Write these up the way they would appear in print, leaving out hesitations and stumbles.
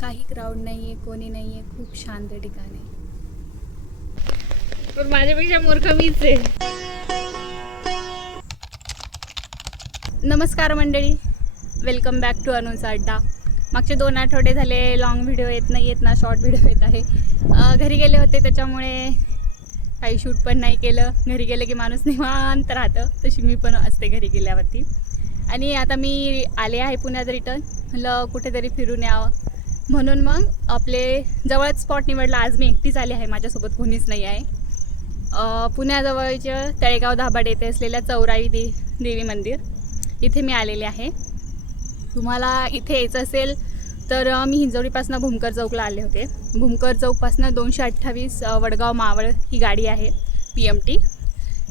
काही क्राऊड नाही आहे, कोणी नाही आहे, खूप शांत ठिकाण आहे. पण माझ्यापेक्षा मूर्ख मीच आहे. नमस्कार मंडळी, वेलकम बॅक टू अनुचा अड्डा. मागचे 2 आठवडे झाले लॉंग व्हिडिओ येत नाही आहेत ना, शॉर्ट व्हिडिओ येत आहे. घरी गेले होते त्याच्यामुळे काही शूट पण नाही केलं. घरी गेलं की माणूस निवांत राहतं, तशी मी पण असते घरी गेल्यावरती. आणि आता मी आले आहे पुण्यात रिटर्न. म्हटलं कुठेतरी फिरून यावं म्हणून मग आपले जवळच स्पॉट निवडला. आज मी एकटीच आले आहे, माझ्यासोबत कोणीच नाही आहे. पुण्याजवळच्या तळेगाव दाभाडे येथे असलेल्या चौराई देवी मंदिर इथे मी आलेले आहे. तुम्हाला इथे यायचं असेल तर मी हिंजवडीपासून भूमकर चौकला आले होते. भूमकर चौकपासून 228 वडगाव मावळ ही गाडी आहे PMT.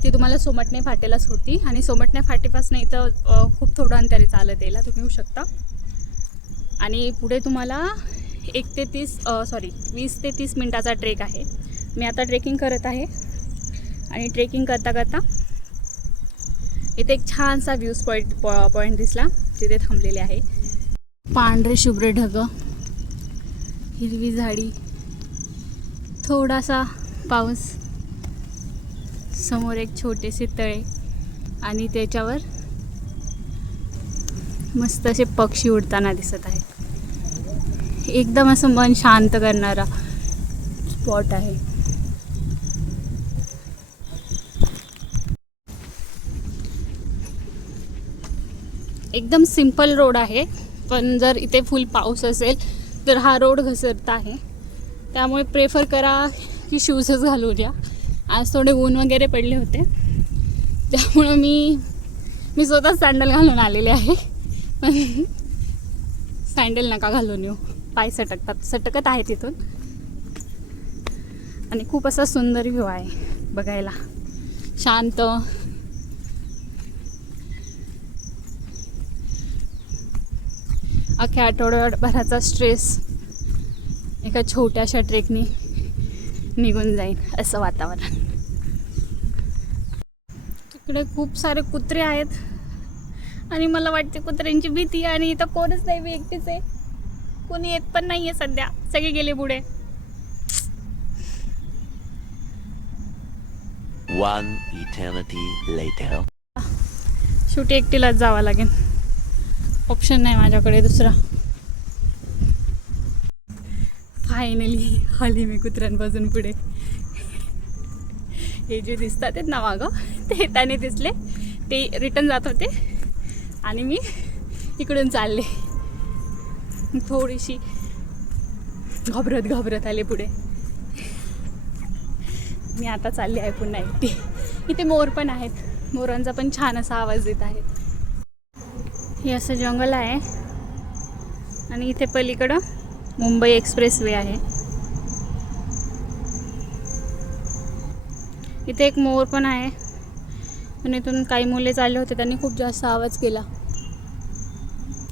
ती तुम्हाला सोमटणे फाटेला सोडती आणि सोमटणे फाटेपासून इथं खूप थोडं अंतरी चालत यायला तुम्ही येऊ शकता. आणि पुढे तुम्हाला 20 ते 30 मिनटाचा ट्रेक आहे. मी आता ट्रेकिंग करत आहे आणि ट्रेकिंग करता करता इथे एक छानसा व्ह्यूज पॉईंट दिसला, तिथे थांबलेले आहे. पांढरे शुभ्र ढग, हिरवी झाडी, थोडासा पाऊस, समोर एक छोटेसे तळे आणि त्याच्यावर मस्त असे पक्षी उडताना दिसत आहे. एकदम असं मन शांत करणारा स्पॉट आहे. एकदम सिंपल रोड आहे, पण जर इथे फुल पाऊस असेल तर हा रोड घसरता आहे. त्यामुळे प्रेफर करा की शूजच घालून या. आज थोडे ऊन वगैरे पडले होते, त्यामुळं मी स्वतःच सँडल घालून आलेले आहे. पण सँडल नका घालून येऊ, पाय सटकत आहे तिथून. आणि खूप असा सुंदर व्ह्यू आहे बघायला, शांत. अख्ख्या आठवड्याभराचा स्ट्रेस एका छोट्याशा ट्रेकनी निघून जाईल असं वातावरण. तिकडे खूप सारे कुत्रे आहेत आणि मला वाटते कुत्र्यांची भीती आहे. आणि इथं कोणच नाही, मी एकटीच आहे, कोणी येत पण नाही आहे सध्या, सगळे गेले पुढे. One eternity later. शेवटी एकटीलाच जावं लागेल, ऑप्शन नाही माझ्याकडे दुसरा. फायनली आली मी कुत्र्यांपासून पुढे. हे जे दिसतात आहेत ना मागं, ते त्याने दिसले, ते रिटर्न जात होते आणि मी इकडून चालले. थोडीशी घाबरत आले पुढे. मी आता चालली आहे पुन्हा एकटी. इथे मोर पण आहेत, मोरांचा पण छान असा आवाज येत आहे. हे असं जंगल आहे आणि इथे पलीकडं मुंबई एक्सप्रेस वे आहे. इथे एक मोर पण आहे आणि इथून काही मुले चालले होते, त्यांनी खूप जास्त आवाज केला,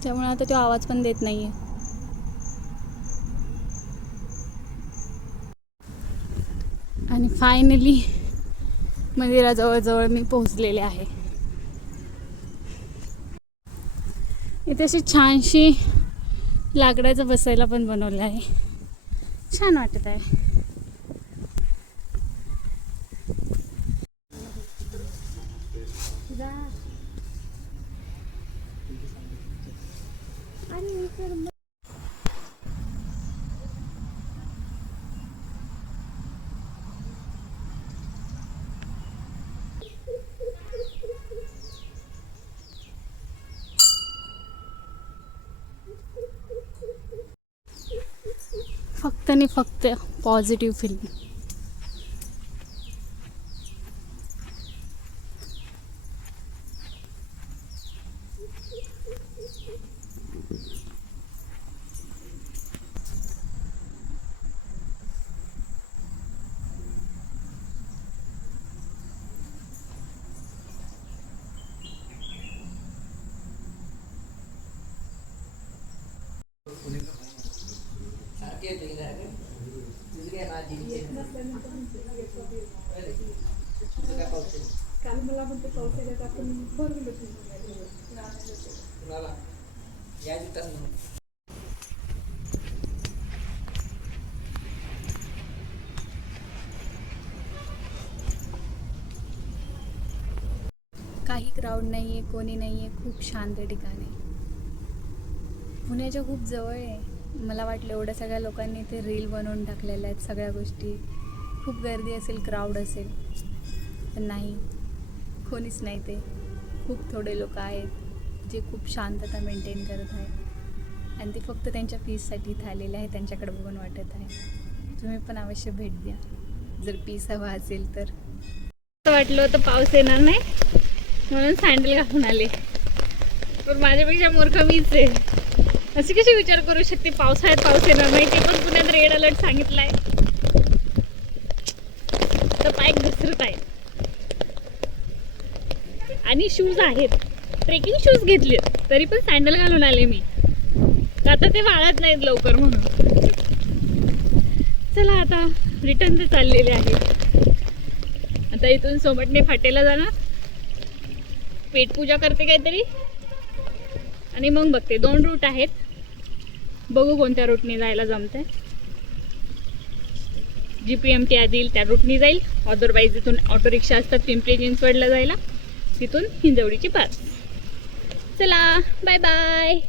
त्यामुळे आता तो आवाज पण देत नाही आहे. आणि फायनली मंदिराजवळ मी पोहोचलेले आहे. इथे अशी छानशी लाकडाचं बसायला पण बनवलं आहे, छान वाटत आहे. फक्त आणि फक्त पॉझिटिव्ह फीलिंग. काल मला म्हणते पाऊस येण्याचा आपण भरलेलो काही क्राऊड नाही आहे, कोणी नाही आहे, खूप शांत ठिकाण आहे. पुण्याच्या खूप जवळ आहे. मला वाटलं एवढ्या सगळ्या लोकांनी ते रील बनवून टाकलेल्या आहेत सगळ्या गोष्टी. खूप गर्दी असेल, क्राऊड असेल, पण नाही, कोणीच नाही. ते खूप थोडे लोक आहेत जे खूप शांतता मेंटेन करत आहेत आणि ते फक्त त्यांच्या पीससाठी इथे आलेले आहेत. त्यांच्याकडे बघून वाटत आहे. तुम्ही पण अवश्य भेट द्या जर पीस हवा असेल तर. असं वाटलं होतं पाऊस येणार नाही म्हणून सँडल घालून आले, पण माझ्यापेक्षा मूर्ख मीच आहे. अशी कशी विचार करू शकते पावसाळ्यात पाऊस येणार नाही, ते पण पुण्यात रेड अलर्ट सांगितलाय. तर पाय घसरत आहे आणि शूज आहेत, ट्रेकिंग शूज घेतले तरी पण सँडल घालून आले मी. आता ते वाळत नाहीत लवकर म्हणून. चला आता रिटर्न ते चाललेले आहे. आता इथून सोमटणे फाटेला जाणार, पेटपूजा करते काहीतरी आणि मग बघते. 2 रूट आहेत, बघू कोणत्या रूटने जायला जमतंय. GPMT आधील त्या रूटने जाईल, अदरवाईज इथून ऑटो रिक्षा असतात पिंपरी चिंचवडला जायला, तिथून हिंजवडीची पास. चला बाय बाय.